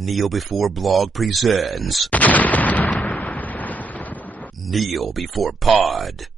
Kneel Before Blog presents Kneel Before Pod.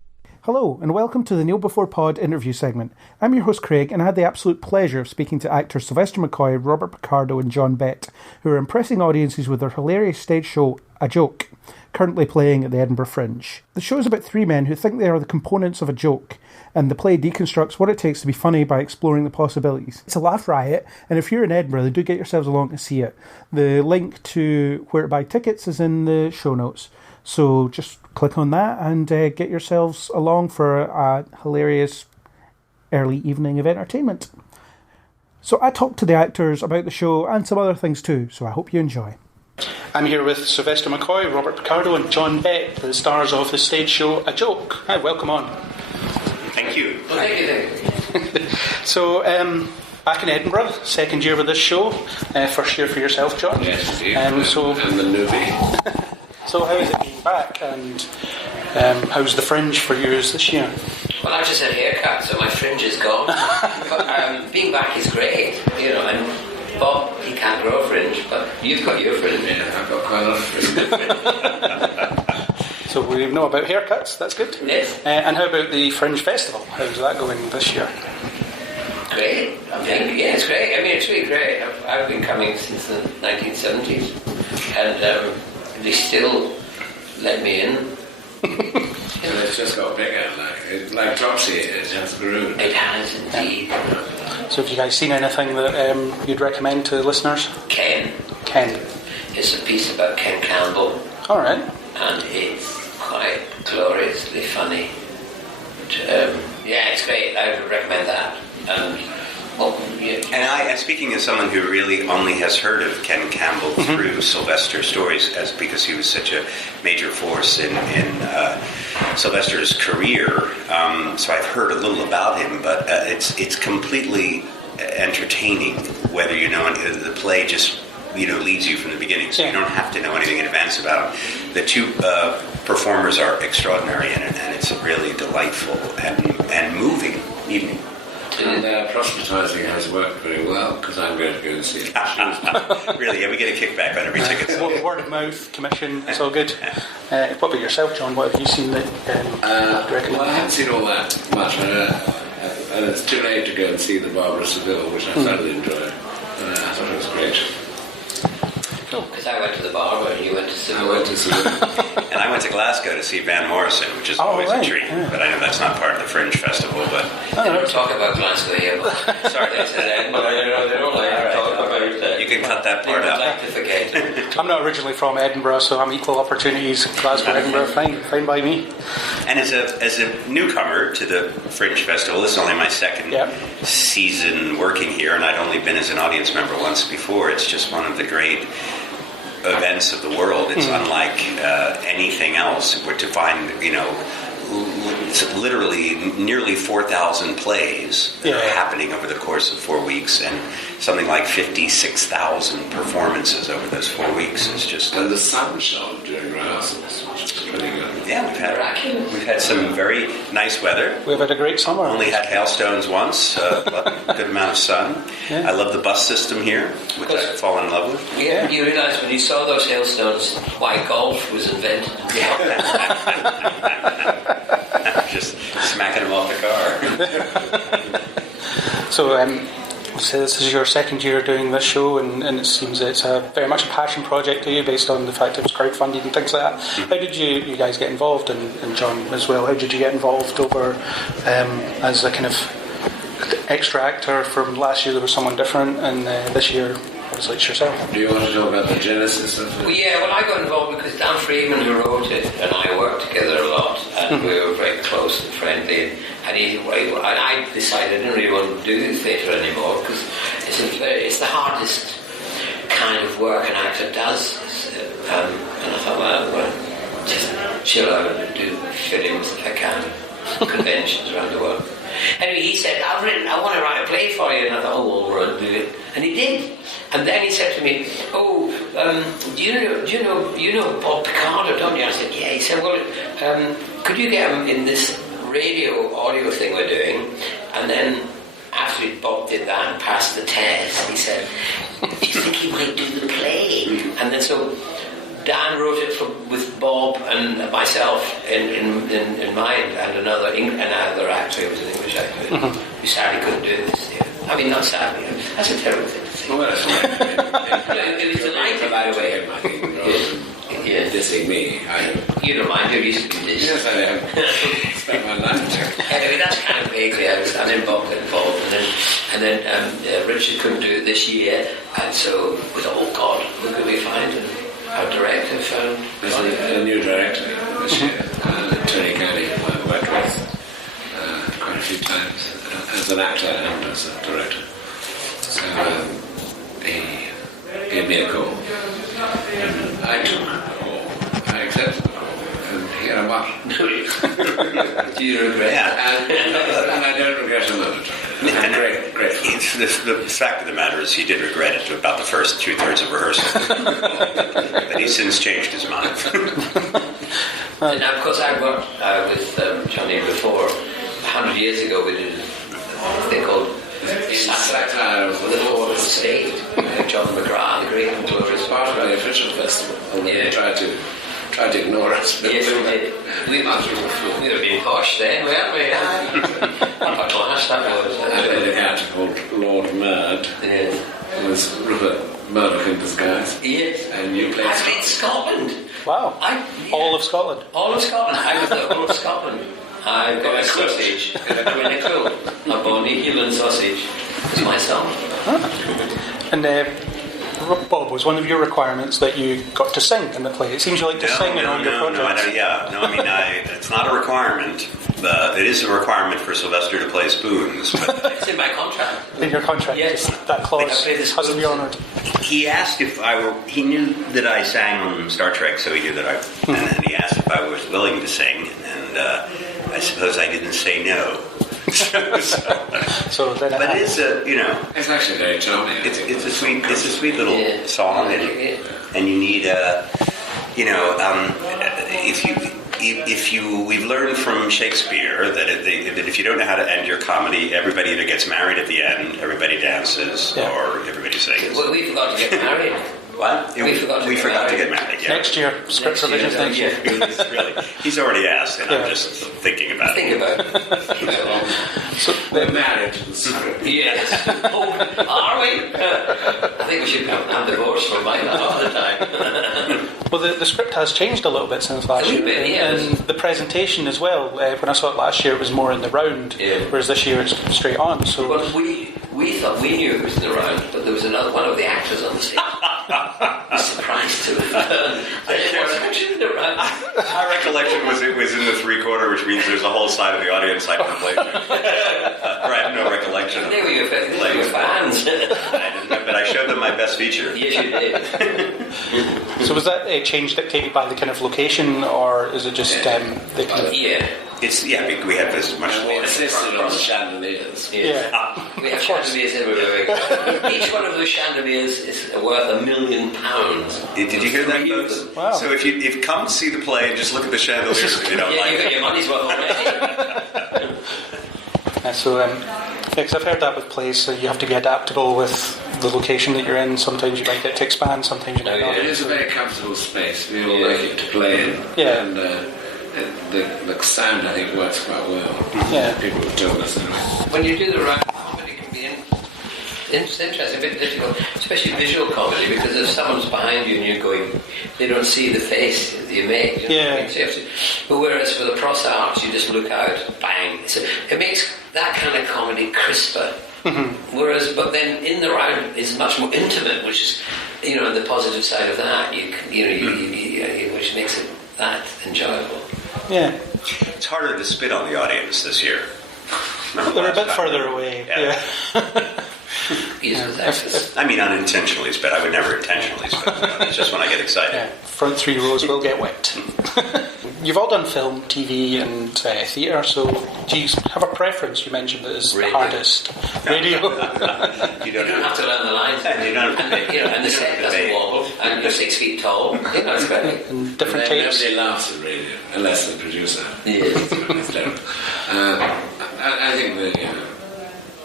Hello, and welcome to the Kneel Before Pod interview segment. I'm your host Craig, and I had the absolute pleasure of speaking to actors Sylvester McCoy, Robert Picardo and John Bett, who are impressing audiences with their hilarious stage show, A Joke, currently playing at the Edinburgh Fringe. The show is about three men who think they are the components of a joke, and the play deconstructs what it takes to be funny by exploring the possibilities. It's a laugh riot, and if you're in Edinburgh, then do get yourselves along to see it. The link to where to buy tickets is in the show notes, so just click on that and get yourselves along for a hilarious early evening of entertainment. So I talked to the actors about the show and some other things too, so I hope you enjoy. I'm here with Sylvester McCoy, Robert Picardo and John Bett, the stars of the stage show A Joke. Hi, welcome on. Thank you. Well, thank you. So, back in Edinburgh, second year with this show, first year for yourself, John. Yes, indeed. I'm the newbie. So how has it been back, and how's the Fringe for you this year? Well, I just had a haircut, so my fringe is gone. But being back is great, you know, and Bob, he can't grow a fringe, but you've got your fringe. Yeah, I've got quite a lot of fringe. So we know about haircuts, that's good. Yes. And how about the Fringe Festival? How's that going this year? Great. I think, yeah, it's great. I mean, it's really great. I've been coming since the 1970s, and they still let me in. And it's just got bigger, like Dropsy, it has grown. It has indeed. So have you guys seen anything that you'd recommend to listeners? Ken. It's a piece about Ken Campbell. All right. And it's quite gloriously funny. Yeah, it's great. I would recommend that. And speaking as someone who really only has heard of Ken Campbell through Sylvester stories, because he was such a major force in Sylvester's career, so I've heard a little about him, but it's completely entertaining, whether you know the play just leads you from the beginning, so you don't have to know anything in advance about him. The two performers are extraordinary in it, and it's a really delightful and moving evening. And proselytising has worked very well, because I'm going to go and see it. Really? Yeah, we get a kickback on every ticket. Word of mouth, commission, it's all good. What about yourself, John? What have you seen that you'd recommend? Well, I haven't seen all that much, and it's too late to go and see the Barbara Seville, which I thoroughly enjoyed. I thought it was great. Because I went to the Barber and you went to Seville. I went to Seville. And I went to Glasgow to see Van Morrison, which is always a treat. Yeah. But I know that's not part of the Fringe Festival. But they don't talk about Glasgow here. Sorry, they don't like talk about. You can cut that part out. I'm not originally from Edinburgh, so I'm equal opportunities. Glasgow, Edinburgh, fine by me. And as a newcomer to the Fringe Festival, this is only my second season working here, and I'd only been as an audience member once before. It's just one of the great events of the world. It's unlike anything else. We're to find, it's literally nearly 4,000 plays that are happening over the course of 4 weeks, and something like 56,000 performances over those 4 weeks. It's just and the sun shone during rehearsals, which is pretty good. Yeah, we've had some very nice weather. We've had a great summer. Only had hailstones once, a good amount of sun. Yeah. I love the bus system here, which I've fallen in love with. Yeah, you realise when you saw those hailstones why golf was invented. Just smacking them off the car. So this is your second year doing this show, and it seems it's very much a passion project to you, based on the fact it was crowdfunded and things like that. How did you guys get involved, and John as well? How did you get involved over as a kind of extra actor? From last year there was someone different, and this year it was like yourself. Do you want to talk about the genesis of it? Well, I got involved because Dan Freeman, who wrote it, and I worked together a lot, and we were very close and friendly. And I decided I didn't really want to do theatre anymore, because it's the hardest kind of work an actor does. And I thought, well, I'm going to just chill out and do films if I can, conventions around the world. Anyway, he said, I want to write a play for you. And I thought, well, we'll do it. And he did. And then he said to me, do you know Bob Picardo, don't you? I said, yeah. He said, well, could you get him in this radio audio thing we're doing? And then after Bob did that and passed the test, he said, do you think he might do the play? then so Dan wrote it with Bob and myself in mind, and another actor who was an English actor who sadly couldn't do it this year. I mean, not sadly. That's a terrible thing to say. Well, that's It was delightful, by the way. Yes. Dissing me. You don't mind, you're used to being dissed. Yes, I have. Spent my life there. Anyway, that's kind of vaguely. I'm involved, and then Richard couldn't do it this year, and so we thought, oh God, who could we find? And our director found. There's a new director this year, Tony County, who I worked with quite a few times as an actor and as a director. So he gave me a call, and I took the call. I accepted the call, and here I was. Do you regret? Yeah. And I don't regret a moment. I'm grateful. The fact of the matter is he did regret it to about the first 2/3 of rehearsal. But he's since changed his mind. And of course I worked with Johnny before. 100 years ago we did a thing called Satire of the Lord of State. John McGrath, the great and glorious Part of the official festival. Yeah. Tried to ignore us. Yes, we did. We were being posh then, weren't we? What a class that was. I played a character called Lord Murd. Yes. It was Rupert Murdoch in disguise. Yes. And you played... I played Scotland. Wow. All of Scotland. All of Scotland. I was the whole of Scotland. I've got a sausage. A quilt. A bonny human sausage. It's my song. And Bob, was one of your requirements that you got to sing in the play? It seems you like to sing in all your projects. It's not a requirement. It is a requirement for Sylvester to play spoons. But it's in my contract. In your contract, yes. That clause has to be honoured. He asked if I were. He knew that I sang on Star Trek, so he knew that I. And then he asked if I was willing to sing, and I suppose I didn't say no. So then but it's it's actually very charming. It's a sweet little song, and you need we've learned from Shakespeare that if you don't know how to end your comedy, everybody either gets married at the end, everybody dances, or everybody sings. Well, we forgot to get married. What? We forgot to get married. Yeah. Next year, script revision next year. Really, he's already asked, and I'm just thinking about it. So we're married to the script. Yes. Oh, are we? I think we should have divorced for mine all the time. Well, the script has changed a little bit since last year, and the presentation as well. When I saw it last year, it was more in the round, whereas this year it's straight on. So, well, we thought we knew it was in the round, but there was another one of the actors on the stage. I was surprised to in the round. My recollection was it was in the 3/4, which means there's a whole side of the audience I can play with. I have no recollection. They were fans. But I showed them my best feature. Yes, you did. So was that a change dictated by the kind of location, or is it just the kind of... Yeah. We have this much more assisted on chandeliers. Yeah. We have chandeliers everywhere. Each one of those chandeliers is worth £1 million. Did you hear that, folks? Wow. So if you come see the play and just look at the chandeliers, if you don't like you got it. your money's worth already. Because I've heard that with plays, so you have to be adaptable with the location that you're in. Sometimes you might get to expand, sometimes you might not. It is a very comfortable space. We all like it to play in. Yeah. And the sound, I think, works quite well. Yeah. People have told us anyway. When you do the round, comedy can be interesting, a bit difficult, especially visual comedy, because if someone's behind you and you're going, they don't see the face that you make. You know? So you have to, but whereas for the pros arts, you just look out, bang. So it makes that kind of comedy crisper. Mm-hmm. But then in the round is much more intimate, which is, the positive side of that. Which makes it that enjoyable. Yeah. It's harder to spit on the audience this year. They're a bit further away. Yeah. I mean, unintentionally spit. I would never intentionally spit. It's just when I get excited. Yeah. Front 3 rows will get wet. You've all done film, TV, and theatre, so do you have a preference? You mentioned that is the hardest. Radio. You don't have to learn the lines. You don't have to and the set doesn't wobble, and you're 6 feet tall. It's great. And different tapes. Nobody laughs at radio, unless the producer. Yeah. It's terrible. I think that,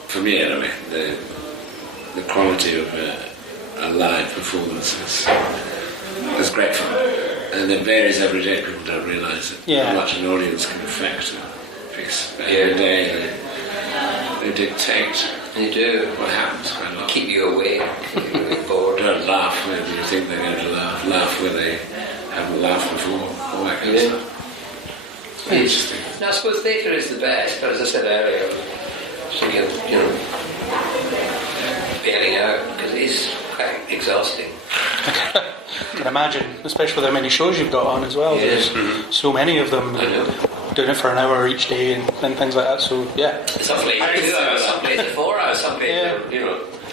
for me anyway, the quality of a live performance And it varies every day. People don't realise it. Yeah. How much an audience can affect a piece. Every day they dictate. They do. What happens quite a lot. Keep you awake. Keep you bored. Don't laugh when you think they're going to laugh. Laugh when they haven't laughed before. All that kind of stuff. Interesting. Now, I suppose theatre is the best, but as I said earlier, so you know, bailing out because it is quite exhausting. I can imagine, especially with how many shows you've got on as well. Yeah. There's so many of them. I know. Doing it for an hour each day and things like that. So yeah, Some plays are 2 hours, some plays are 4 hours, some plays are,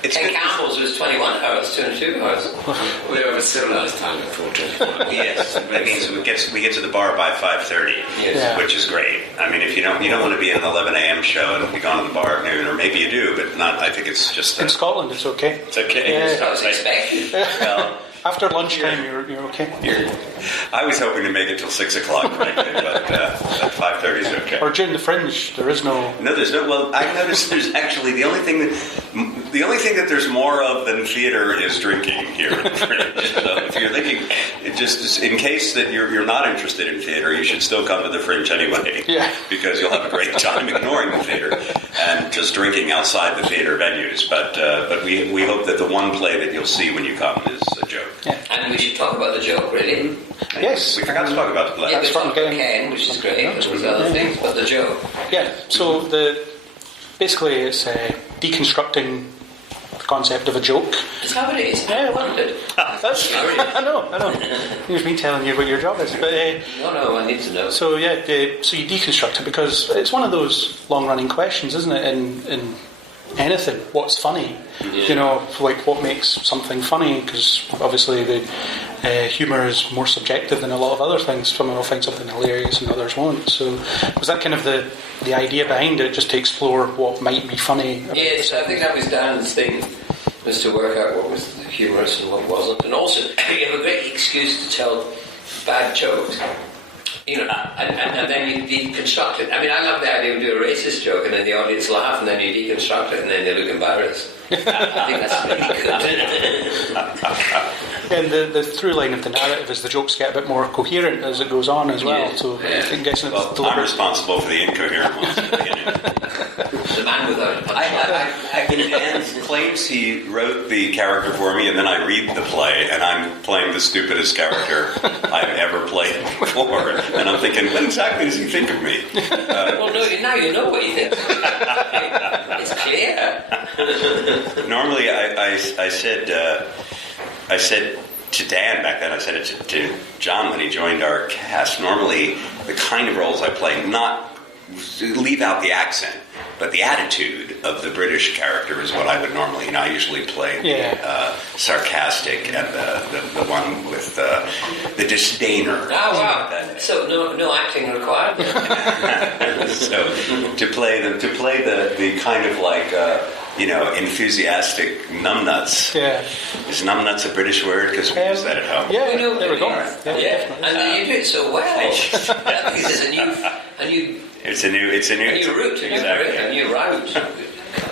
Ken Campbell's was 21 hours, 2 hours. We have a civilised time at 4:25. Yes, that means we get to the bar by 5:30, which is great. I mean, if you don't want to be in an 11 a.m. show and be gone to the bar at noon, or maybe you do, but not. I think it's just in Scotland it's okay. It's okay. Yeah. It's not as expected. Well, after lunchtime, you're okay. I was hoping to make it till 6 o'clock, frankly, but 5:30 is okay. Or during the Fringe, there is no. No, there's no. Well, I noticed there's actually the only thing that there's more of than theater is drinking here. So if you're thinking, just in case that you're not interested in theater, you should still come to the Fringe anyway. Yeah. Because you'll have a great time ignoring the theater and just drinking outside the theater venues. But we hope that the one play that you'll see when you come is a joke. Yeah. And we should talk about the joke, really. Yes. We forgot to talk about the play. Yeah, we That's what I'm talked about getting- Ken, which is great. There was other things, but the joke. Yeah. So basically it's deconstructing the concept of a joke. It's how it is. Yeah, I wondered. That's I know. Here's me telling you what your job is, but. No, I need to know. So so you deconstruct it because it's one of those long-running questions, isn't it? In anything, what's funny? Yeah. Like what makes something funny? Because obviously the humour is more subjective than a lot of other things. Someone will find something hilarious and others won't. So was that kind of the idea behind it, just to explore what might be funny? Yes, I think that was Dan's thing, was to work out what was humorous and what wasn't. And also, you have a great excuse to tell bad jokes. And then you deconstruct it. I mean, I love the idea of doing a racist joke and then the audience laugh and then you deconstruct it and then they look embarrassed. I think that's really good. And the through line of the narrative is the jokes get a bit more coherent as it goes on as well. Yeah. So I'm guessing it's Well, I'm deliberate. responsible for the incoherent ones at the beginning. The man without a Dan claims he wrote the character for me, and then I read the play, and I'm playing the stupidest character I've ever played before. And I'm thinking, what exactly does he think of me? Well, no, now you know what he thinks. It's clear. Normally, I said to Dan back then, I said it to John when he joined our cast, normally the kind of roles I play, not leave out the accent, but the attitude of the British character is what I would normally, I usually play the sarcastic and the one with the disdainer. Oh, wow. So no acting required? So to play the kind of like enthusiastic numbnuts. Yeah. Is numbnuts a British word? Because we use that at home. Yeah, We know there we go. that. Yeah. And you do it so well. I think it's a new It's a new route, exactly. a new route.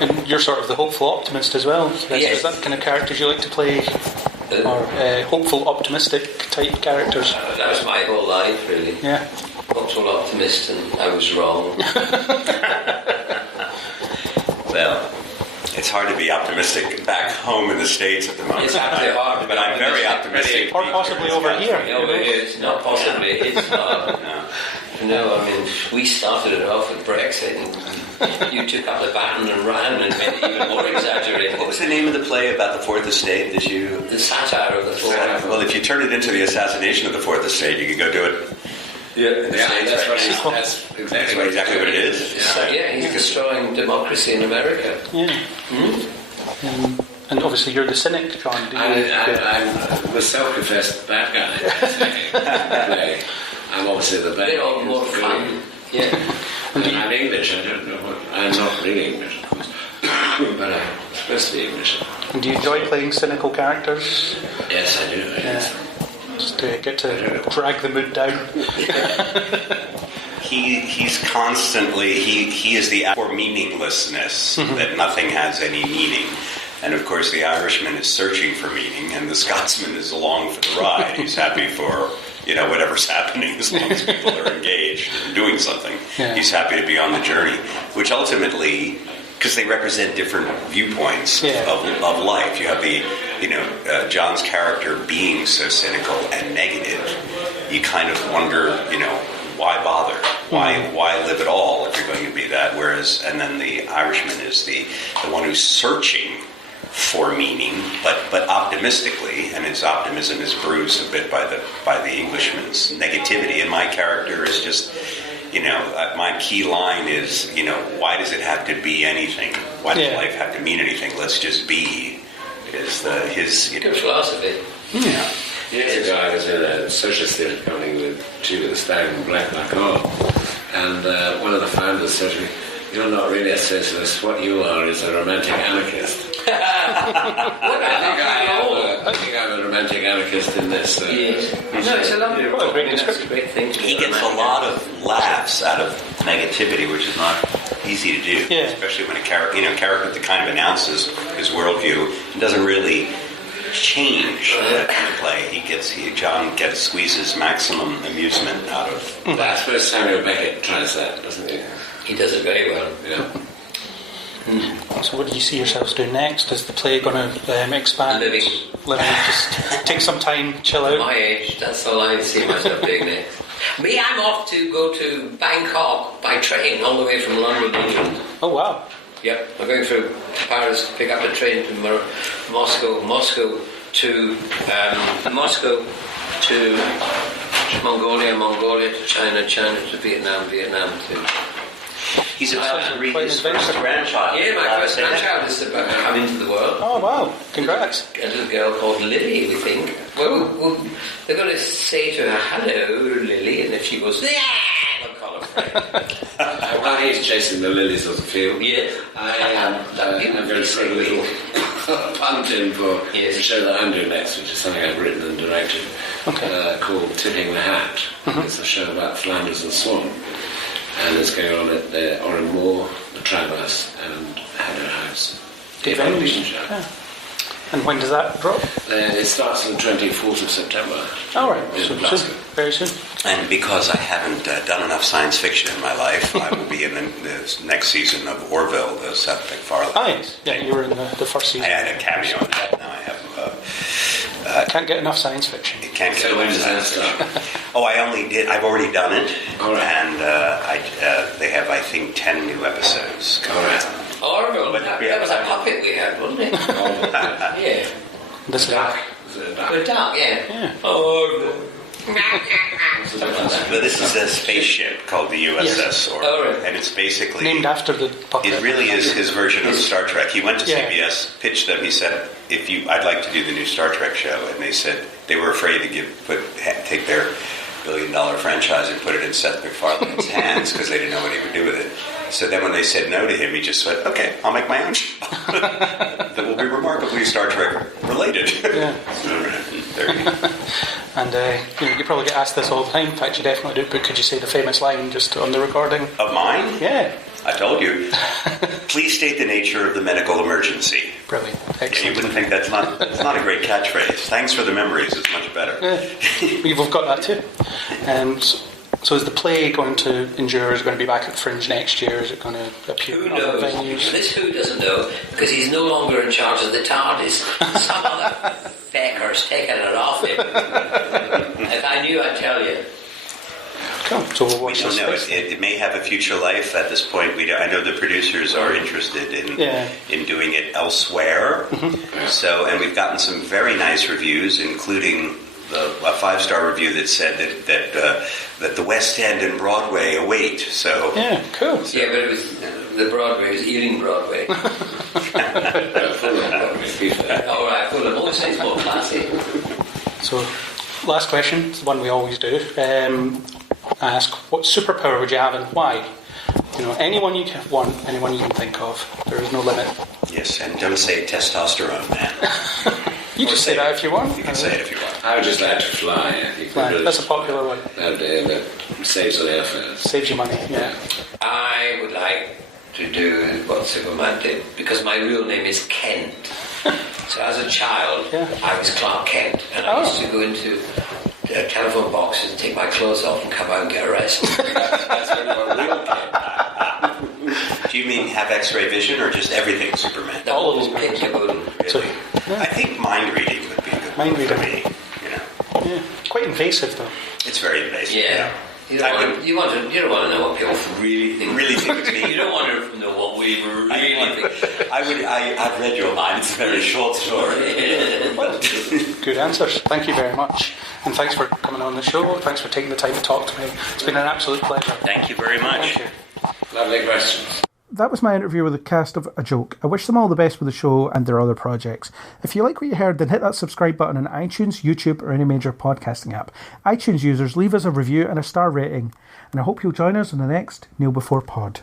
And you're sort of the hopeful optimist as well. So Yes. is that the kind of characters you like to play? Or hopeful, optimistic type characters? That was my whole life, really. Yeah. Hopeful optimist, and I was wrong. Well, it's hard to be optimistic back home in the States at the moment. It's actually hard to be but I'm very optimistic. optimistic. Or possibly over here. No, it's not possibly. It's not. No, I mean, we started it off with Brexit, and you took up the baton and ran and made it even more exaggerated. What was the name of the play about the Fourth Estate? Did you? The satire of the Fourth. Well, if you turn it into the assassination of the Fourth Estate, you could go do it. Yeah, that's exactly what it is. Yeah, he's destroying democracy in America. Yeah. And obviously you're the cynic, John. I'm a self-confessed bad guy. Play. I'm obviously the bad guy. They're all more fun. Yeah. And I'm English. I don't know what. I'm not really English, of course, but I'm supposed to be English. And do you enjoy playing cynical characters? Yes, I do. Just to get to drag the mood down. He's constantly he is the for meaninglessness, that nothing has any meaning. And of course the Irishman is searching for meaning and the Scotsman is along for the ride. He's happy for whatever's happening, as long as people are engaged and doing something. Yeah. He's happy to be on the journey, which ultimately, because they represent different viewpoints of life. You have the, John's character being so cynical and negative. You kind of wonder, why bother? Why live at all if you're going to be that? Whereas, and then the Irishman is the one who's searching for meaning, but optimistically, and his optimism is bruised a bit by the Englishman's negativity. And my character is just, my key line is, why does it have to be anything? Why does life have to mean anything? Let's just be. Is his good philosophy? Yeah. Years ago, I was in a socialist theatre company with Julian Stagg and Black Lacan, and one of the founders said to me, "You're not really a socialist. What you are is a romantic anarchist." I think I'm a romantic anarchist in this. Yes. No, it's a lovely report. That's a great thing. He gets a lot of laughs out of negativity, which is not easy to do, especially when a character that kind of announces his worldview and doesn't really change in the play. John squeezes maximum amusement out of. I suppose Samuel Beckett tries that, doesn't he? He does it very well. Yeah. So what do you see yourselves doing next? Is the play going to expand? Living. Just take some time, chill out? At my age, that's all I see myself doing next. Me, I'm off to go to Bangkok by train all the way from London, England. Oh, wow. Yep, I'm going through Paris to pick up a train to Moscow to Mongolia to China to Vietnam to... He's about to read his first grandchild. Yeah, my first grandchild is about to come into the world. Oh, wow. Congrats. A little girl called Lily, we think. Well, they're going to say to her, "Hello, Lily," and if she goes, "Yeah," they'll call her Fred. While he's chasing the lilies of the field, Yes. I'm going to say a little punt in for the show that I'm doing next, which is something I've written and directed, called Tipping the Hat. It's a show about Flanders and Swan. And it's going on at the Oran Moor, the Tramhouse, and Haddow House. Good venues. Show. Yeah. And when does that drop? It starts on the 24th of September. All right, so soon, very soon. And because I haven't done enough science fiction in my life, I will be in the next season of Orville, the Seth MacFarlane. Ah, yes. Yeah, you were in the first season. I had a cameo in that. Now I have... can't get enough science fiction. It can't get So when enough does science that fiction. start? I've already done it. All right. And they have, I think, 10 new episodes coming out. Orville, that was a puppet we had, wasn't it? Yeah. This is Duck. Is it a duck? The duck, yeah. Orville. But this is a spaceship called the USS Orville. Oh, right. And it's basically... named after the puppet. It really is his version of Star Trek. He went to CBS, pitched them. He said, I'd like to do the new Star Trek show. And they said they were afraid to take their $1 billion franchise and put it in Seth MacFarlane's hands because they didn't know what he would do with it. So then when they said no to him, he just said, "Okay, I'll make my own show that will be remarkably Star Trek related." Yeah. There you go. And you probably get asked this all the time. In fact, you definitely do. But could you say the famous line just on the recording? Of mine? Yeah. I told you. Please state the nature of the medical emergency. Brilliant. Yeah, Excellent. you wouldn't think that's not a great catchphrase. Thanks for the memories. It's much better. We've got that too. So is the play going to endure? Is it going to be back at Fringe next year? Is it going to appear Who in other knows? venues? This who doesn't know, because he's no longer in charge of the TARDIS. Some other becker's taken it off him. If I knew, I'd tell you. Cool. So we'll We watch don't this know. space. It may have a future life at this point. I know the producers are interested in doing it elsewhere. Mm-hmm. So, and we've gotten some very nice reviews, including a 5-star review that said that the West End and Broadway await. So Yeah, cool. Yeah, but it was the Broadway, it was Ealing Broadway. All right, Fulham. Oh, it's more classy. So, last question, it's the one we always do. Ask, what superpower would you have and why? Anyone you can want, anyone you can think of. There is no limit. yes, and don't say testosterone, man. You just say that if you want. You can say it if you want. I would just like to fly. I think That's a popular one. That saves on airfares. Saves you money, yeah. I would like to do what Superman did, because my real name is Kent. So as a child, I was Clark Kent, and I used to go into a telephone box and take my clothes off and come out and get arrested. That's when my real came back. Do you mean have X-ray vision or just everything Superman? The whole picture wouldn't. Really? I think mind reading would be good for me. You know. Yeah. Quite invasive, though. It's very invasive. Yeah. You don't want to know what people really think. Really think of me. You don't want to know what we really think. I've read your mind. It's a very short story. Good answers. Thank you very much. And thanks for coming on the show. Thanks for taking the time to talk to me. It's been an absolute pleasure. Thank you very much. Thank you. Lovely questions. That was my interview with the cast of A Joke. I wish them all the best with the show and their other projects. If you like what you heard, then hit that subscribe button on iTunes, YouTube, or any major podcasting app. iTunes users, leave us a review and a star rating. And I hope you'll join us on the next Kneel Before Pod.